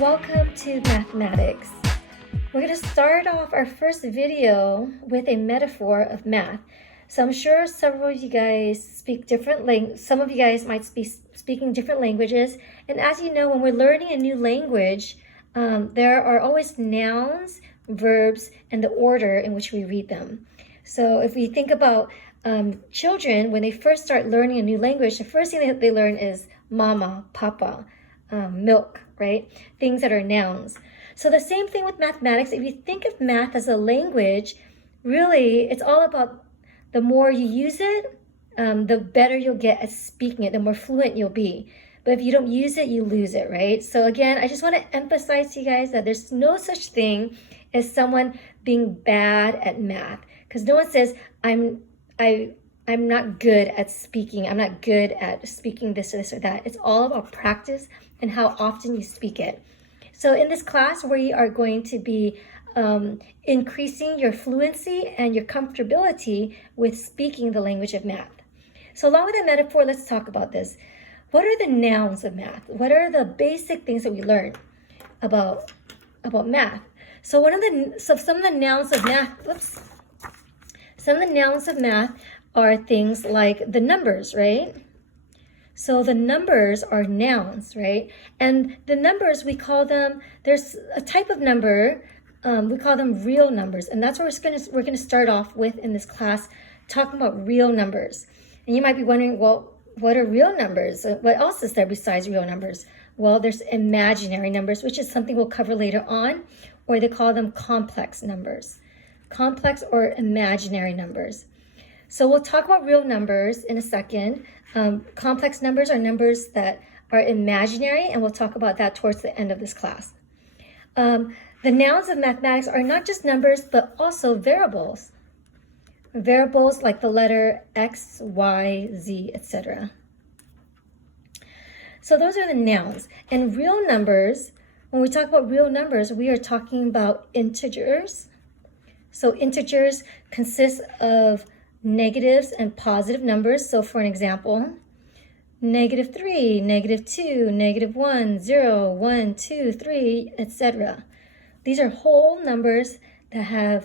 Welcome to mathematics. We're going to start off our first video with a metaphor of math. So I'm sure several of you guys speak different some of you guys might be speaking different languages. And as you know, when we're learning a new language, there are always nouns, verbs, and the order in which we read them. So if we think about children, when they first start learning a new language, the first thing that they learn is mama, papa, milk, right? Things that are nouns. So the same thing with mathematics. If you think of math as a language, really, it's all about the more you use it, the better you'll get at speaking it, the more fluent you'll be. But if you don't use it, you lose it, right? So again, I just want to emphasize to you guys that there's no such thing as someone being bad at math. Because no one says, I'm not good at speaking. I'm not good at speaking this or this or that. It's all about practice and how often you speak it. So in this class, we are going to be increasing your fluency and your comfortability with speaking the language of math. So along with that metaphor, let's talk about this. What are the nouns of math? What are the basic things that we learn about math? So some of the nouns of math, some of the nouns of math are things like the numbers, right? So the numbers are nouns, right? And the numbers, we call them, there's a type of number, we call them real numbers. And that's what we're gonna start off with in this class, talking about real numbers. And you might be wondering, well, what are real numbers? What else is there besides real numbers? Well, there's imaginary numbers, which is something we'll cover later on, or they call them complex numbers. Complex or imaginary numbers. So we'll talk about real numbers in a second. Complex numbers are numbers that are imaginary, and we'll talk about that towards the end of this class. The nouns of mathematics are not just numbers, but also variables. Variables like the letter X, Y, Z, etc. So those are the nouns. And real numbers, when we talk about real numbers, we are talking about integers. So integers consist of negatives and positive numbers. So for an example, -3, -2, -1, 0, 1, 2, 3, etc. These are whole numbers that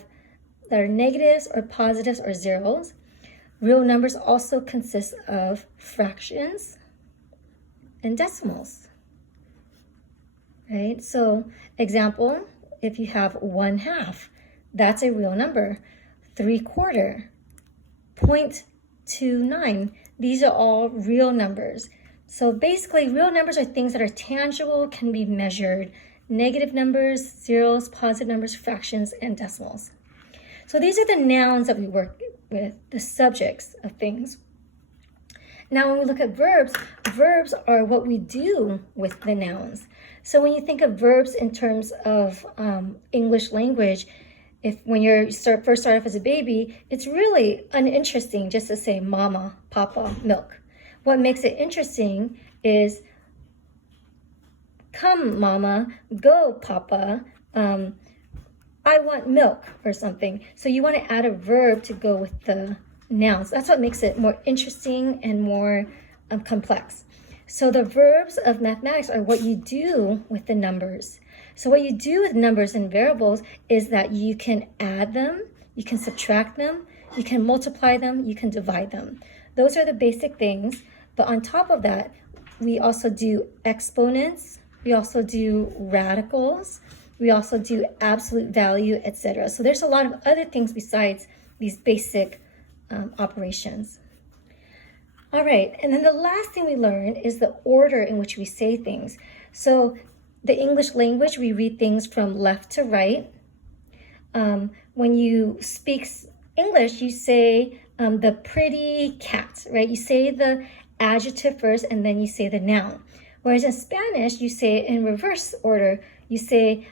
are negatives or positives or zeros. Real numbers also consist of fractions and decimals, right? So example, if you have 1/2, that's a real number. 3/4, 0.29. These are all real numbers. So basically, real numbers are things that are tangible, can be measured. Negative numbers, zeros, positive numbers, fractions, and decimals. So these are the nouns that we work with, the subjects of things. Now, when we look at verbs, verbs are what we do with the nouns. So when you think of verbs in terms of English language, when you first start off as a baby, it's really uninteresting just to say mama, papa, milk. What makes it interesting is come mama, go papa, I want milk or something. So you want to add a verb to go with the nouns. That's what makes it more interesting and more complex. So the verbs of mathematics are what you do with the numbers. So what you do with numbers and variables is that you can add them, you can subtract them, you can multiply them, you can divide them. Those are the basic things. But on top of that, we also do exponents, we also do radicals, we also do absolute value, etc. So there's a lot of other things besides these basic operations. All right, and then the last thing we learn is the order in which we say things. So the English language, we read things from left to right. When you speak English, you say the pretty cat, right? You say the adjective first, and then you say the noun. Whereas in Spanish, you say it in reverse order. You say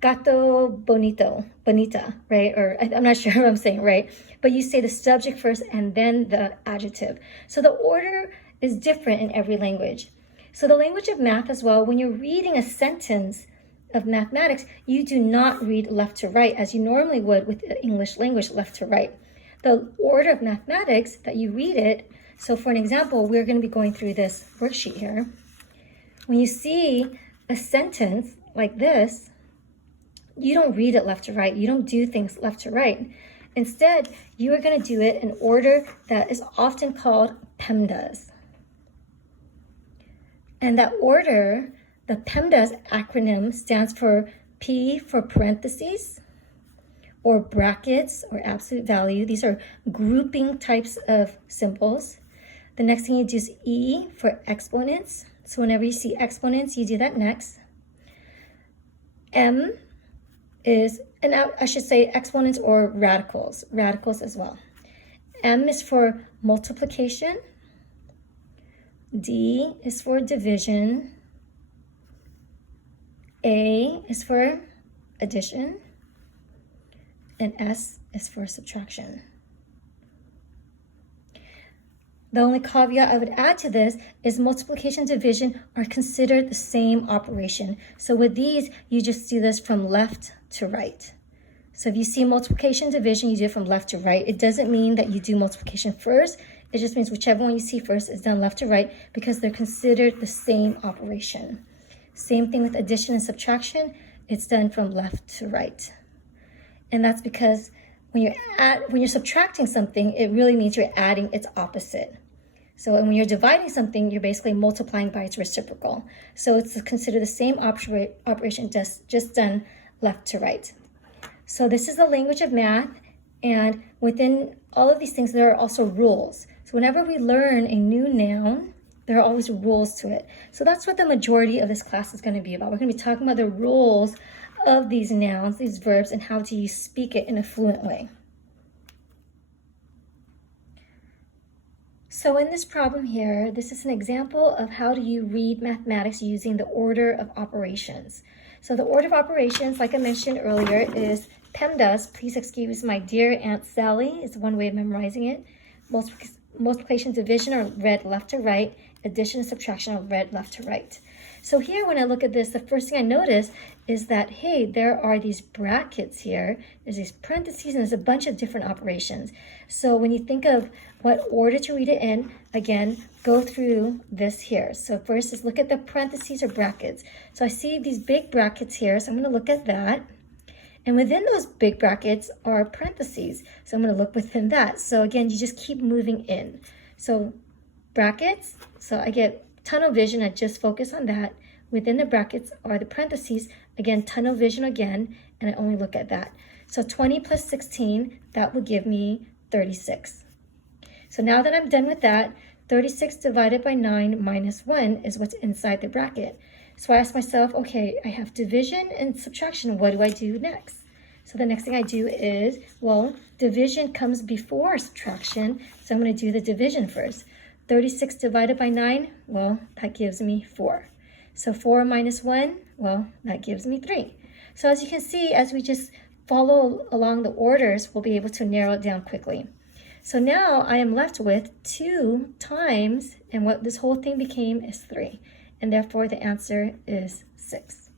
gato bonito, bonita, right? Or I'm not sure if I'm saying it right, but you say the subject first and then the adjective. So the order is different in every language. So the language of math as well, when you're reading a sentence of mathematics, you do not read left to right as you normally would with the English language, left to right. The order of mathematics that you read it, so for an example, we're going to be going through this worksheet here. When you see a sentence like this, you don't read it left to right. You don't do things left to right. Instead, you are going to do it in order that is often called PEMDAS. And that order, the PEMDAS acronym, stands for P for parentheses, or brackets, or absolute value. These are grouping types of symbols. The next thing you do is E for exponents. So whenever you see exponents, you do that next. M is, and I should say exponents or radicals as well. M is for multiplication. D is for division. A is for addition. And S is for subtraction. The only caveat I would add to this is multiplication and division are considered the same operation. So with these, you just do this from left to right. So if you see multiplication and division, you do it from left to right. It doesn't mean that you do multiplication first. It just means whichever one you see first is done left to right because they're considered the same operation. Same thing with addition and subtraction. It's done from left to right. And that's because when you're subtracting something, it really means you're adding its opposite. So when you're dividing something, you're basically multiplying by its reciprocal. So it's considered the same operation, just done left to right. So this is the language of math, and within all of these things, there are also rules. So whenever we learn a new noun, there are always rules to it. So that's what the majority of this class is going to be about. We're going to be talking about the rules of these nouns, these verbs, and how to speak it in a fluent way. So in this problem here, this is an example of how do you read mathematics using the order of operations. So the order of operations, like I mentioned earlier, is PEMDAS. Please excuse my dear Aunt Sally. It's one way of memorizing it. Multiplication, division are read left to right. Addition and subtraction are read left to right. So here, when I look at this, the first thing I notice is that, hey, there are these brackets here. There's these parentheses, and there's a bunch of different operations. So when you think of what order to read it in, again, go through this here. So first is look at the parentheses or brackets. So I see these big brackets here, so I'm going to look at that. And within those big brackets are parentheses. So I'm going to look within that. So again, you just keep moving in. So brackets, so I get tunnel vision, I just focus on that. Within the brackets are the parentheses, again, tunnel vision again, and I only look at that. So 20 plus 16, that will give me 36. So now that I'm done with that, 36 divided by 9 minus 1 is what's inside the bracket. So I ask myself, okay, I have division and subtraction. What do I do next? So the next thing I do is, well, division comes before subtraction, so I'm going to do the division first. 36 divided by 9, well, that gives me 4. So 4 minus 1, well, that gives me 3. So as you can see, as we just follow along the orders, we'll be able to narrow it down quickly. So now I am left with 2 times, and what this whole thing became is 3. And therefore the answer is 6.